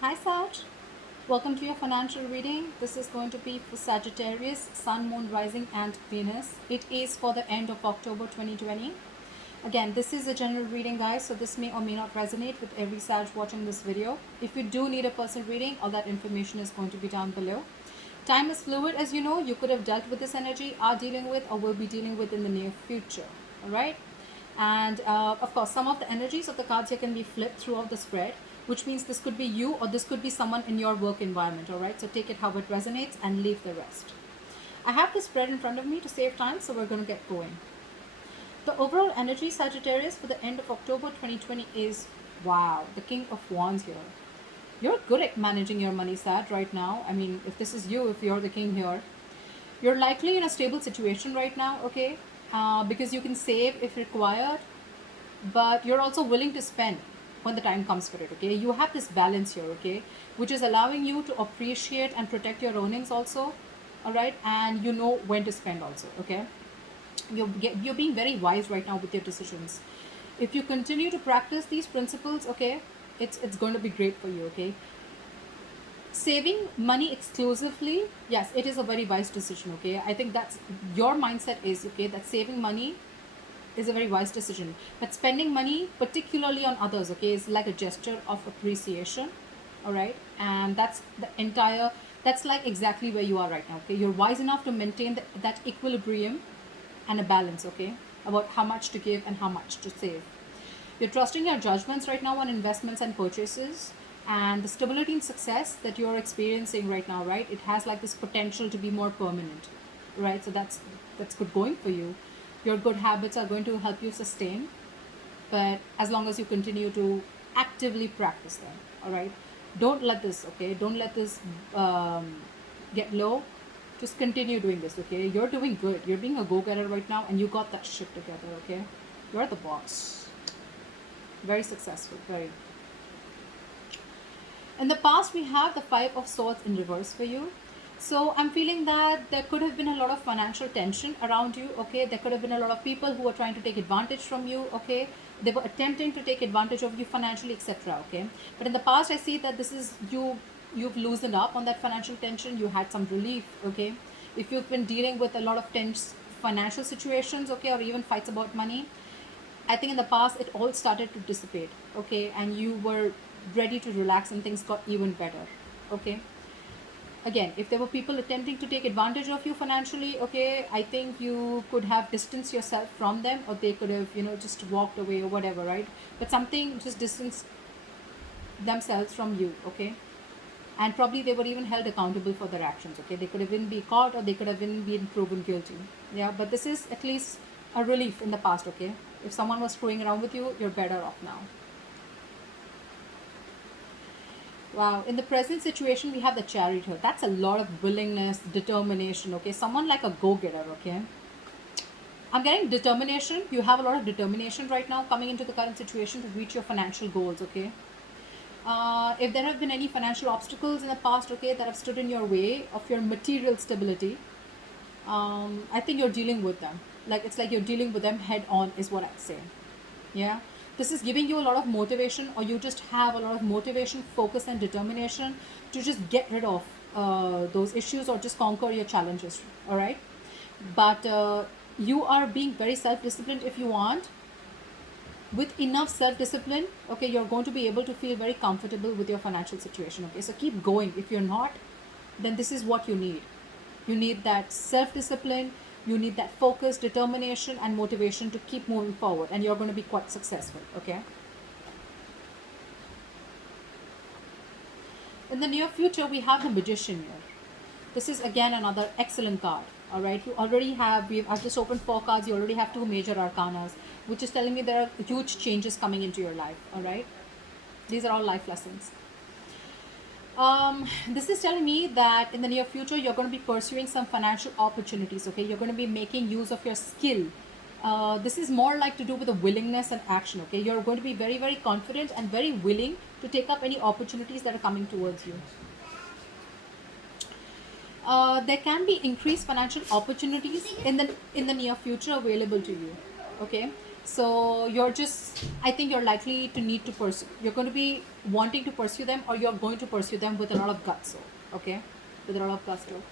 Hi Sag, welcome to your financial reading. This is going to be for Sagittarius, Sun, Moon, Rising, and Venus. It is for the end of October 2020. Again, this is a general reading, guys, so this may or may not resonate with every Sag watching this video. If you do need a personal reading, all that information is going to be down below. Time is fluid, as you know. You could have dealt with this energy, are dealing with, or will be dealing with in the near future. All right. And of course, some of the energies of the cards here can be flipped throughout the spread, which means this could be you or this could be someone in your work environment. All right. So take it how it resonates and leave the rest. I have the spread in front of me to save time, so we're going to get going. The overall energy, Sagittarius, for the end of October 2020 is wow, the King of Wands here. You're good at managing your money, Sag, right now. I mean, if this is you, if you're the king here, you're likely in a stable situation right now, okay? Because you can save if required, but you're also willing to spend when the time comes for it, okay? You have this balance here, okay? Which is allowing you to appreciate and protect your earnings also, all right? And you know when to spend also, okay? You're being very wise right now with your decisions. If you continue to practice these principles, okay, it's going to be great for you, okay? Saving money exclusively, yes, it is a very wise decision, okay? I think that's your mindset is, okay, that saving money is a very wise decision, but spending money particularly on others, okay, is like a gesture of appreciation, all right? And that's the entire, that's like exactly where you are right now, okay? You're wise enough to maintain that equilibrium and a balance, okay, about how much to give and how much to save. You're trusting your judgments right now on investments and purchases, and the stability and success that you're experiencing right now, right? It has like this potential to be more permanent, right? So that's good going for you. Your good habits are going to help you sustain, but as long as you continue to actively practice them, all right? Don't let this, okay? Don't let this get low. Just continue doing this, okay? You're doing good. You're being a go-getter right now, and you got that shit together, okay? You're the boss. Very successful, very. In the past, we have the Five of Swords in reverse for you. So I'm feeling that there could have been a lot of financial tension around you, okay? There could have been a lot of people who were trying to take advantage from you, okay? They were attempting to take advantage of you financially, etc., okay? But in the past, I see that this is you've loosened up on that financial tension. You had some relief, okay? If you've been dealing with a lot of tense financial situations, okay, or even fights about money, I think in the past it all started to dissipate, okay, and you were ready to relax and things got even better, okay. Again, if there were people attempting to take advantage of you financially, okay, I think you could have distanced yourself from them, or they could have, just walked away or whatever, right? But something just distanced themselves from you, okay. And probably they were even held accountable for their actions, okay. They could have even been caught, or they could have even been proven guilty. Yeah, but this is at least a relief in the past, okay. If someone was screwing around with you, you're better off now. Wow, in the present situation, we have the Chariot here. That's a lot of willingness, determination, okay. Someone like a go-getter, okay. I'm getting determination. You have a lot of determination right now coming into the current situation to reach your financial goals, okay. If there have been any financial obstacles in the past, okay, that have stood in your way of your material stability, I think you're dealing with them. Like, it's like you're dealing with them head on, is what I'd say. Yeah. This is giving you a lot of motivation, or you just have a lot of motivation, focus, and determination to just get rid of those issues or just conquer your challenges. All right. But you are being very self disciplined if you want. With enough self discipline, okay, you're going to be able to feel very comfortable with your financial situation, okay. So keep going. If you're not, then this is what you need. You need that self discipline, you need that focus, determination, and motivation to keep moving forward, and you're going to be quite successful, okay. In the near future, we have the Magician here. This is again another excellent card. All right, you already have, I've just opened 4 cards. You already have 2 major arcanas, which is telling me there are huge changes coming into your life. All right, these are all life lessons. This is telling me that in the near future you're going to be pursuing some financial opportunities, okay. You're going to be making use of your skill. This is more like to do with the willingness and action, okay. You're going to be very, very confident and very willing to take up any opportunities that are coming towards you. There can be increased financial opportunities in the near future available to you, okay. So you're just, I think you're likely to need to pursue, you're going to be wanting to pursue them, or you're going to pursue them with a lot of gusto. Okay, with a lot of gusto.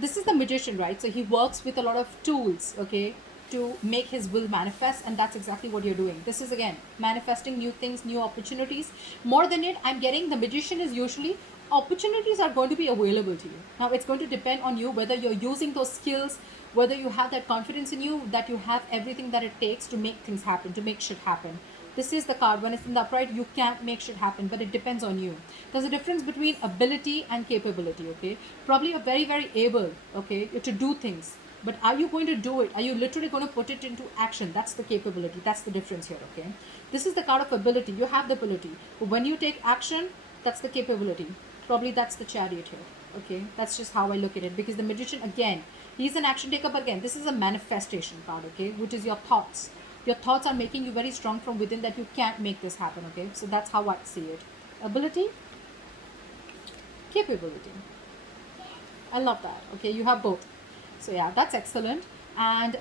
This is the magician, right? So he works with a lot of tools, okay, to make his will manifest, and that's exactly what you're doing. This is again manifesting new things, new opportunities. More than it, I'm getting the magician is usually opportunities are going to be available to you. Now it's going to depend on you whether you're using those skills, whether you have that confidence in you that you have everything that it takes to make things happen, to make shit happen. This is the card. When it's in the upright, you can't make shit happen, but it depends on you. There's a difference between ability and capability, okay? Probably you're very, very able, okay, to do things. But are you going to do it? Are you literally going to put it into action? That's the capability. That's the difference here, okay? This is the card of ability. You have the ability. But when you take action, that's the capability. Probably that's the chariot here, okay? That's just how I look at it. Because the magician, again, he's an action taker, but again, this is a manifestation card, okay? Which is your thoughts. Your thoughts are making you very strong from within that you can't make this happen, okay? So that's how I see it. Ability, capability. I love that, okay? You have both. So yeah, that's excellent. And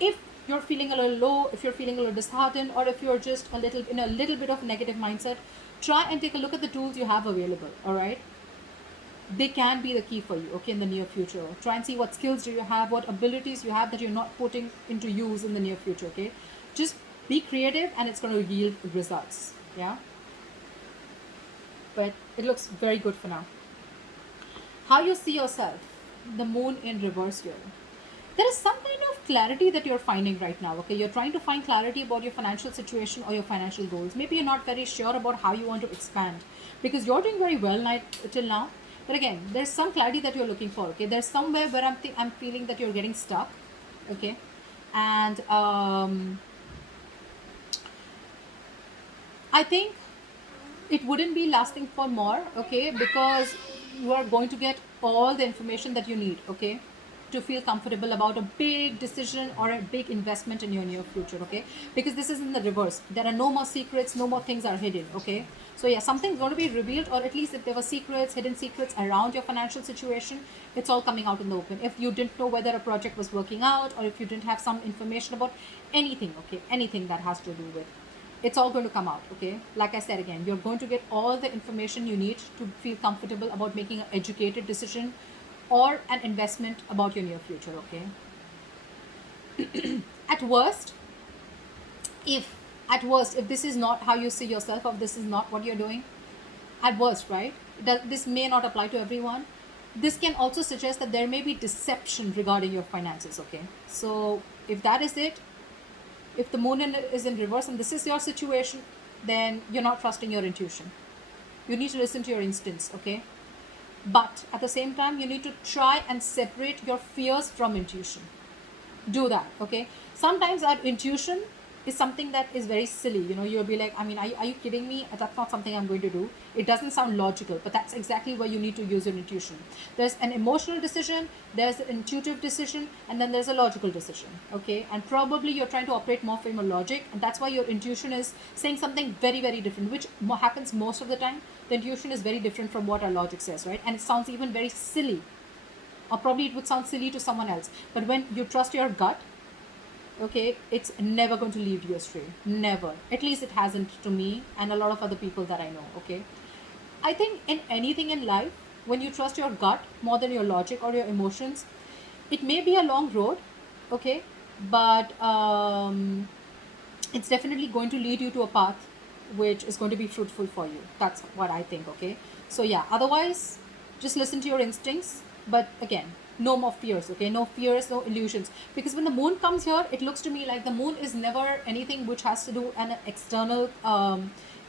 if you're feeling a little low, if you're feeling a little disheartened, or if you're just a little in a little bit of negative mindset, try and take a look at the tools you have available, all right? They can be the key for you, okay, in the near future. Try and see what skills do you have, what abilities you have that you're not putting into use in the near future, okay? Just be creative and it's going to yield results, yeah? But it looks very good for now. How you see yourself, the moon in reverse here. There is some kind of clarity that you're finding right now, okay? You're trying to find clarity about your financial situation or your financial goals. Maybe you're not very sure about how you want to expand because you're doing very well till now. But again, there's some clarity that you're looking for, okay? There's somewhere where I'm feeling that you're getting stuck, okay? And I think it wouldn't be lasting for more, okay? Because you are going to get all the information that you need, okay, to feel comfortable about a big decision or a big investment in your near future, okay? Because this is in the reverse. There are no more secrets, no more things are hidden, okay? So yeah, something's going to be revealed, or at least if there were secrets, hidden secrets around your financial situation, it's all coming out in the open. If you didn't know whether a project was working out, or if you didn't have some information about anything, okay, anything that has to do with, it's all going to come out, okay? Like I said again, you're going to get all the information you need to feel comfortable about making an educated decision or an investment about your near future, okay? At worst, if this is not how you see yourself, or this is not what you're doing, at worst, right? This may not apply to everyone. This can also suggest that there may be deception regarding your finances, okay? So if that is it, if the moon is in reverse and this is your situation, then you're not trusting your intuition. You need to listen to your instincts, okay? But at the same time, you need to try and separate your fears from intuition. Do that, okay? Sometimes our intuition is something that is very silly. You know, you'll be like, I mean, are you kidding me? That's not something I'm going to do. It doesn't sound logical, but that's exactly where you need to use your intuition. There's an emotional decision, there's an intuitive decision, and then there's a logical decision, okay? And probably you're trying to operate more from your logic, and that's why your intuition is saying something very, very different, which happens most of the time. The intuition is very different from what our logic says, right? And it sounds even very silly, or probably it would sound silly to someone else. But when you trust your gut, okay, it's never going to lead you astray. Never. At least it hasn't to me and a lot of other people that I know, okay? I think in anything in life, when you trust your gut more than your logic or your emotions, it may be a long road, okay? But it's definitely going to lead you to a path which is going to be fruitful for you. That's what I think, okay? So yeah, otherwise, just listen to your instincts. But again, no more fears, okay? No fears, no illusions. Because when the moon comes here, it looks to me like the moon is never anything which has to do an external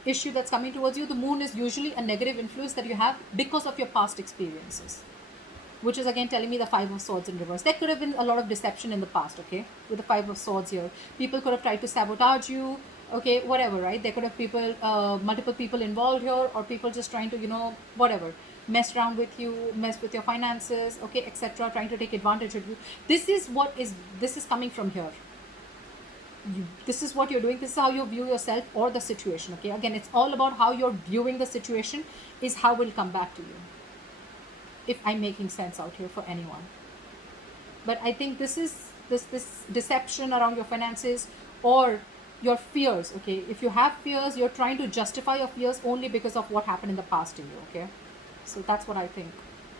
issue that's coming towards you. The moon is usually a negative influence that you have because of your past experiences, which is again telling me the Five of Swords in reverse. There could have been a lot of deception in the past, okay? With the Five of Swords here. People could have tried to sabotage you, okay? Whatever, right? There could have multiple people involved here, or people just trying to, whatever, mess around with you, mess with your finances, okay, etc., trying to take advantage of you. This is coming from here. This is what you're doing. This is how you view yourself or the situation, okay? Again, it's all about how you're viewing the situation is how will come back to you, if I'm making sense out here for anyone. But I think this is this deception around your finances, or your fears. Okay, if you have fears, you're trying to justify your fears only because of what happened in the past to you. Okay, so that's what I think.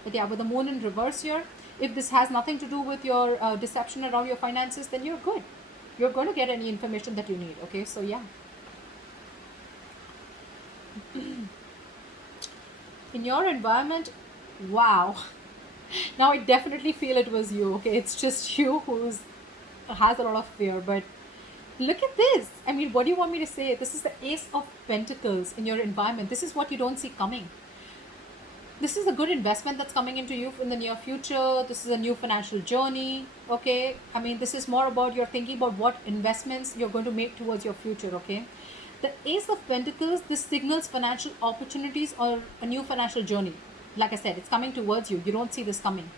But yeah, with the moon in reverse here, if this has nothing to do with your deception around your finances, then you're good. You're going to get any information that you need. Okay, so yeah. In your environment, wow. Now I definitely feel it was you. Okay, it's just you who's has a lot of fear. But look at this. I mean, what do you want me to say? This is the Ace of Pentacles in your environment. This is what you don't see coming. This is a good investment that's coming into you in the near future. This is a new financial journey. Okay, I mean, this is more about you're thinking about what investments you're going to make towards your future. Okay, the Ace of Pentacles, this signals financial opportunities or a new financial journey. Like I said, it's coming towards you. You don't see this coming.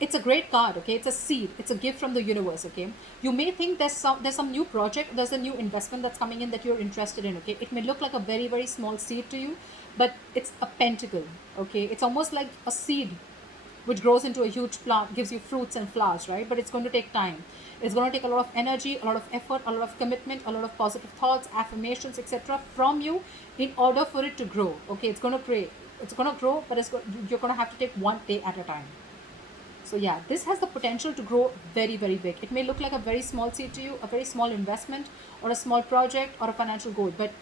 It's a great card. Okay, it's a seed. It's a gift from the universe. Okay, you may think there's some new project, there's a new investment that's coming in that you're interested in. Okay, it may look like a very small seed to you, but it's a pentacle. Okay, it's almost like a seed which grows into a huge plant, gives you fruits and flowers, right? But it's going to take time. It's going to take a lot of energy, a lot of effort, a lot of commitment, a lot of positive thoughts, affirmations, etc. from you in order for it to grow. Okay, it's going to pray. It's going to grow, but you're going to have to take one day at a time. So yeah, this has the potential to grow very big. It may look like a very small seed to you, a very small investment, or a small project, or a financial goal, but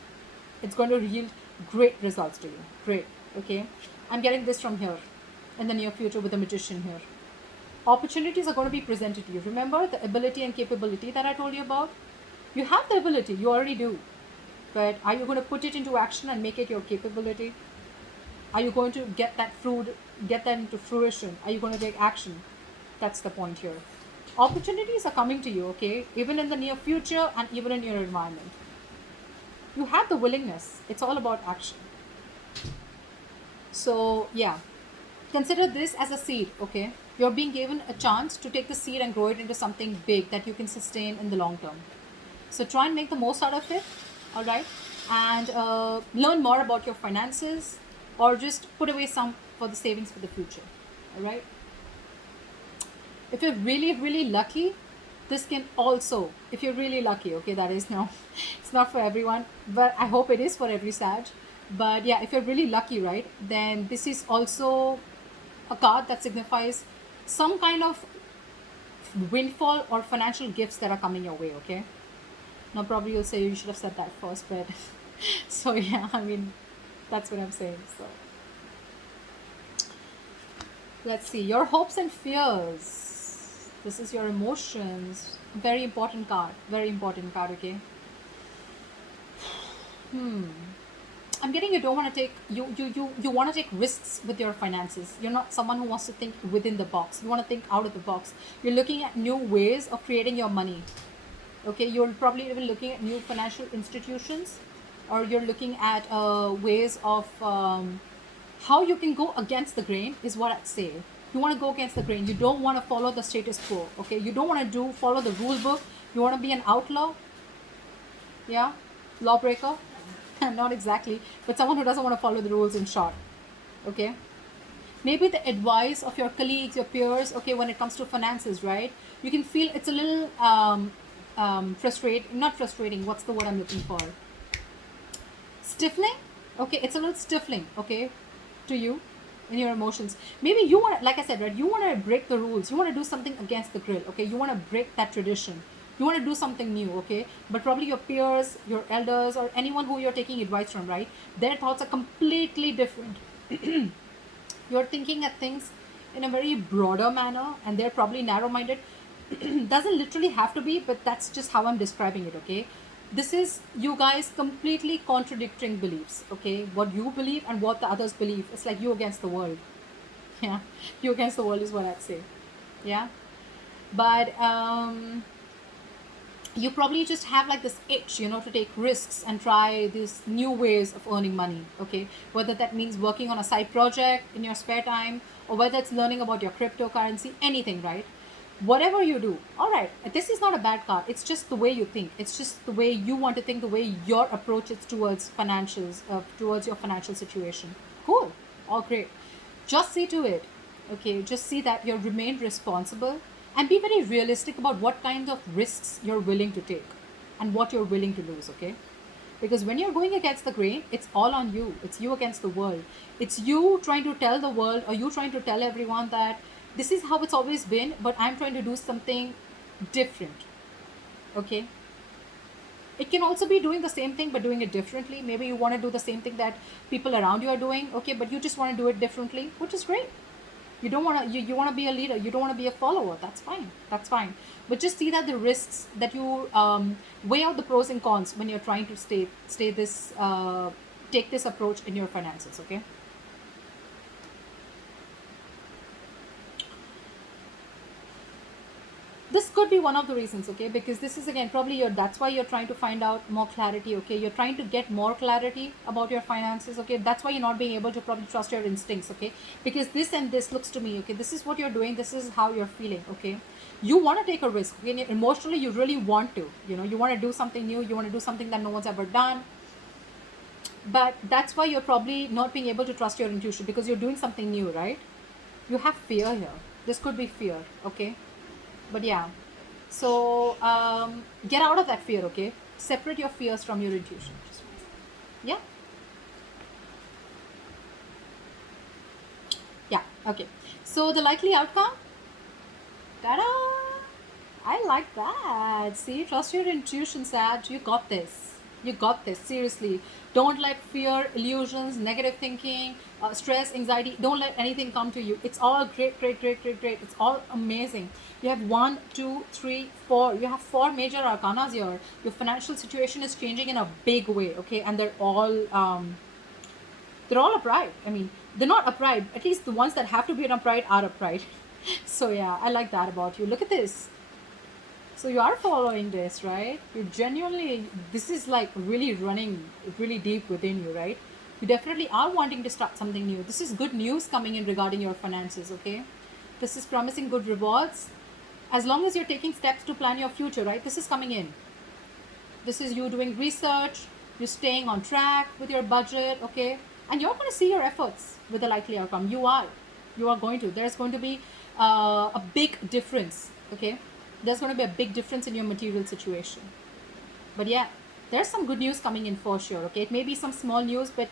it's going to yield great results to you. Great. Okay, I'm getting this from here in the near future with the Magician here. Opportunities are going to be presented to you. Remember the ability and capability that I told you about? You have the ability, you already do. But are you going to put it into action and make it your capability? Are you going to get that into fruition? Are you going to take action? That's the point here. Opportunities are coming to you, okay? Even in the near future and even in your environment. You have the willingness. It's all about action. So, yeah. Consider this as a seed, okay? You're being given a chance to take the seed and grow it into something big that you can sustain in the long term. So try and make the most out of it, all right? And learn more about your finances, or just put away some for the savings for the future, all right? If you're really lucky, this can also, if you're really lucky, okay, that is, no, it's not for everyone, but I hope it is for every Sag. But yeah, if you're really lucky, right, then this is also a card that signifies some kind of windfall or financial gifts that are coming your way, okay? Now probably you'll say you should have said that first, but so yeah, I mean, that's what I'm saying. So let's see, your hopes and fears. This is your emotions. Very important card, okay? I'm getting you don't want to take you want to take risks with your finances. You're not someone who wants to think within the box. You want to think out of the box. You're looking at new ways of creating your money. Okay, you're probably even looking at new financial institutions, or you're looking at ways of how you can go against the grain is what I'd say. You want to go against the grain. You don't want to follow the status quo. Okay, you don't want to follow the rule book. You want to be an outlaw. Yeah, lawbreaker. Not exactly, but someone who doesn't want to follow the rules, in short. Okay, maybe the advice of your colleagues, your peers, okay, when it comes to finances, right, you can feel it's a little not frustrating, what's the word I'm looking for, stiffling. Okay, it's a little stiffling, okay, to you in your emotions. Maybe you want to, like I said, right, you want to break the rules, you want to do something against the grill. Okay, you want to break that tradition. You want to do something new, okay? But probably your peers, your elders, or anyone who you're taking advice from, right? Their thoughts are completely different. You're thinking at things in a very broader manner, and they're probably narrow-minded. Doesn't literally have to be, but that's just how I'm describing it, okay? This is you guys completely contradicting beliefs, okay? What you believe and what the others believe. It's like you against the world. Yeah, you against the world is what I'd say. Yeah, but you probably just have like this itch, to take risks and try these new ways of earning money, okay? Whether that means working on a side project in your spare time, or whether it's learning about your cryptocurrency, anything, right? Whatever you do, all right, this is not a bad card. It's just the way you think. It's just the way you want to think, the way your approach is towards financials, towards your financial situation. Cool, all great. Just see to it, okay? Just see that you remain responsible and be very realistic about what kind of risks you're willing to take and what you're willing to lose, okay? Because when you're going against the grain, it's all on you. It's you against the world. It's you trying to tell the world, or you trying to tell everyone that this is how it's always been, but I'm trying to do something different, okay? It can also be doing the same thing but doing it differently. Maybe you want to do the same thing that people around you are doing, okay, but you just want to do it differently, which is great. You don't want to, you want to be a leader, you don't want to be a follower. That's fine, that's fine. But just see that the risks, that you weigh out the pros and cons when you're trying to stay this take this approach in your finances, okay? This could be one of the reasons, okay? Because this is again probably your, that's why you're trying to find out more clarity, okay? You're trying to get more clarity about your finances, okay? That's why you're not being able to probably trust your instincts, okay? Because this and this looks to me, okay, this is what you're doing, this is how you're feeling, okay? You want to take a risk, okay? Emotionally you really want to, you want to do something new, you want to do something that no one's ever done. But that's why you're probably not being able to trust your intuition, because you're doing something new, right? You have fear here. This could be fear, okay? But yeah, so get out of that fear, okay? Separate your fears from your intuition. Yeah, yeah, okay. So the likely outcome, ta-da! I like that. See, trust your intuition, Sag. You got this. You got this. Seriously. Don't let fear, illusions, negative thinking, stress, anxiety, don't let anything come to you. It's all great, great, great, great, great. It's all amazing. You have 1, 2, 3, 4. You have 4 major arcanas here. Your financial situation is changing in a big way, okay? And they're all upright. I mean, they're not upright. At least the ones that have to be upright are upright. So yeah, I like that about you. Look at this. So you are following this, right? You genuinely, this is like really running really deep within you, right? You definitely are wanting to start something new. This is good news coming in regarding your finances, okay? This is promising good rewards. As long as you're taking steps to plan your future, right? This is coming in. This is you doing research, you're staying on track with your budget, okay? And you're going to see your efforts with a likely outcome. You are going to. There's going to be a big difference, okay? There's going to be a big difference in your material situation. But yeah, there's some good news coming in for sure, okay? It may be some small news, but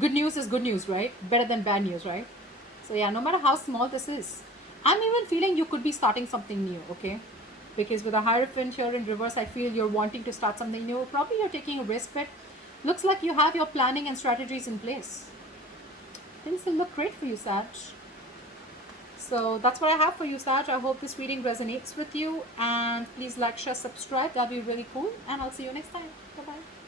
good news is good news, right? Better than bad news, right? So yeah, no matter how small this is, I'm even feeling you could be starting something new, okay? Because with a Hierophant here in reverse, I feel you're wanting to start something new. Probably you're taking a risk, but looks like you have your planning and strategies in place. Things will look great for you, Sag. So that's what I have for you, Sag. I hope this reading resonates with you. And please like, share, subscribe. That'll be really cool. And I'll see you next time. Bye-bye.